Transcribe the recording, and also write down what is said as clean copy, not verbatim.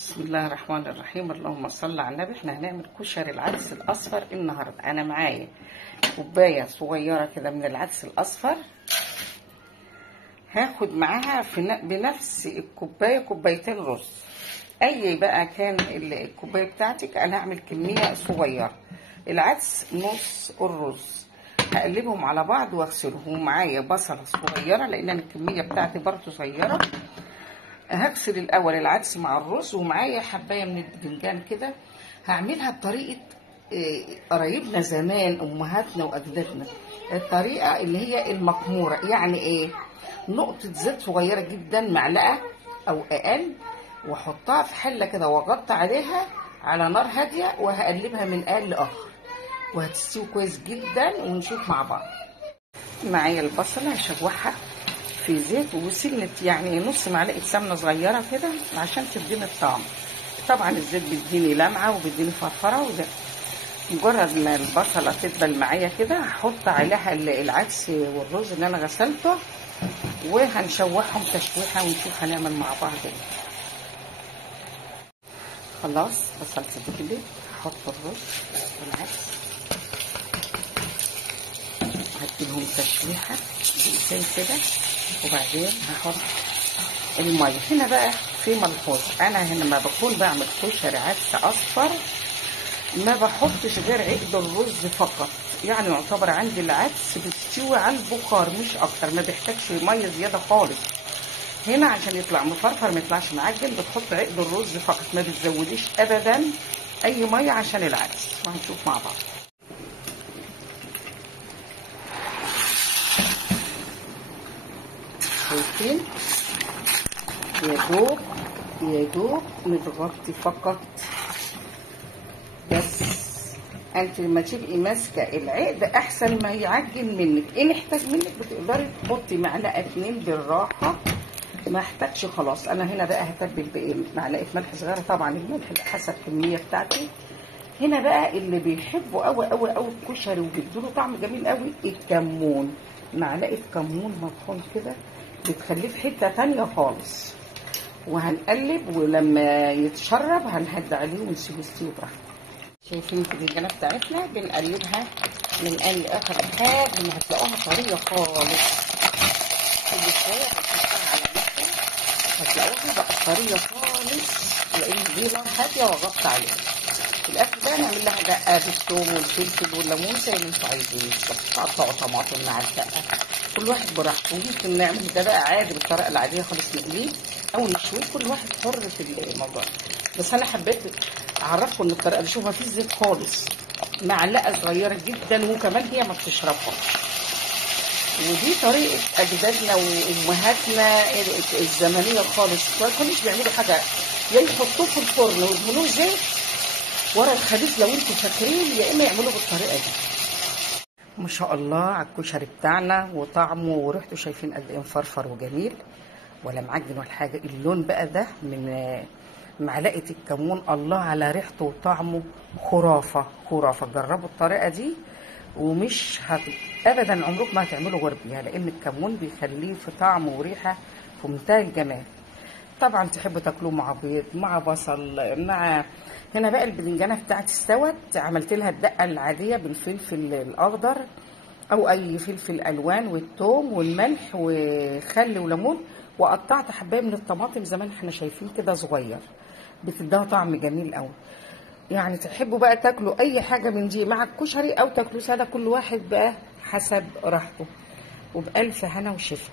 بسم الله الرحمن الرحيم. اللهم صل على النبي. احنا هنعمل كشري العدس الاصفر النهارده. انا معايا كوبايه صغيره كده من العدس الاصفر، هاخد معاها بنفس الكوبايه كوبايتين رز. اي بقى كان الكوبايه بتاعتك، انا هعمل كميه صغيره. العدس نص الرز، هقلبهم على بعض واغسلهم. ومعايا بصله صغيره لان انا الكميه بتاعتي برضو صغيره. هغسل الاول العدس مع الرز، ومعايا حبايه من الباذنجان كده. هعملها بطريقه قرايبنا زمان، امهاتنا واجدادنا، الطريقه اللي هي المقموره. يعني ايه؟ نقطه زيت صغيره جدا، معلقه او اقل، واحطها في حله كده واغطي عليها على نار هاديه، وهقلبها من قال لاخر، وهتستوي كويس جدا. ونشوف مع بعض. معايا البصله هشوحها في زيت وسنة، يعني نص معلقه سمنه صغيره كده عشان تديني الطعم. طبعا الزيت بيديني لمعه وبيديني فرفره. وده مجرد ما البصله تدبل معايا كده، هحط عليها العدس والرز اللي انا غسلته، وهنشوحهم تشويحه ونشوف هنعمل مع بعض ايه. خلاص بصلت تغلي، هحط الرز والعدس، هديلهم تشويحه دقيقتين كده، وبعدين هحط الميه. هنا بقى في ملحوظ، انا هنا ما بكون بعمل كشري عدس اصفر ما بحطش غير عقد الرز فقط. يعني يعتبر عندي العدس بتستوي على البخار مش اكتر، ما بيحتاجش ميه زياده خالص. هنا عشان يطلع مفرفر ما يطلعش معجن، بتحط عقد الرز فقط، ما بتزوديش ابدا اي ميه عشان العدس. وهنشوف مع بعض. شايفين؟ يا دوب متغطي فقط. بس انت لما تبقي ماسكه العقد احسن ما يعجن منك. ان احتاج منك بتقدري تحطي معلقه 2 بالراحه، ما احتاجش خلاص. انا هنا بقى هتبل بايه؟ معلقه ملح صغيره، طبعا الملح حسب الكميه بتاعتي. هنا بقى اللي بيحبوا قوي قوي قوي الكشري وبيدوله طعم جميل قوي، الكمون. معلقه كمون مطحون كده بتخليه في حته تانيه خالص. وهنقلب، ولما يتشرب هنهدي عليه ونسيبه يستوي براحته. شايفين الباذنجانه بتاعتنا بنقلبها من قال لاخر لحد ما هتلاقوها طريه خالص. كل شويه بنحطها على نفسها هتلاقوها بقت طريه خالص، لان دي نار هاديه واغطي عليها. في الاخر بقى نعمل لها دقه بالثوم والفلفل والليمون زي ما انتوا عايزين. تقطعوا طماطم مع الدقه، كل واحد براحته. ممكن نعمل ده بقى عادي بالطريقه العاديه خالص، نقليه او نشويه، كل واحد حر في الموضوع. بس انا حبيت اعرفكم ان الطريقه دي، شوفوا مفيش زيت خالص، معلقه صغيره جدا، وكمان هي ما بتشربهاش. ودي طريقه اجدادنا وامهاتنا الزمنيه خالص. ما كانوش بيعملوا حاجه، يا يحطوه في الفرن ويدهنوه زيت ورا الخبيث لو انتوا فاكرين، يا اما يعملوه بالطريقه دي. ما شاء الله على الكشري بتاعنا وطعمه وريحته. شايفين قد ايه مفرفر وجميل، ولا معجن ولا حاجه. اللون بقى ده من معلقه الكمون، الله على ريحته وطعمه، خرافه خرافه. جربوا الطريقه دي ومش ابدا عمركم ما هتعملوا غير بيها، لان الكمون بيخليه في طعم وريحه في منتهى الجمال. طبعا تحبوا تاكلوه مع بيض، مع بصل، مع. هنا بقى الباذنجانه بتاعتي استوت، عملت لها الدقه العاديه بالفلفل الاخضر او اي فلفل الوان والثوم والملح وخل وليمون، وقطعت حبايه من الطماطم زي ما احنا شايفين كده صغير، بتديها طعم جميل قوي. يعني تحبوا بقى تاكلوا اي حاجه من دي مع الكشري او تاكلوا ساده، كل واحد بقى حسب راحته. وبألف هنا وشفا.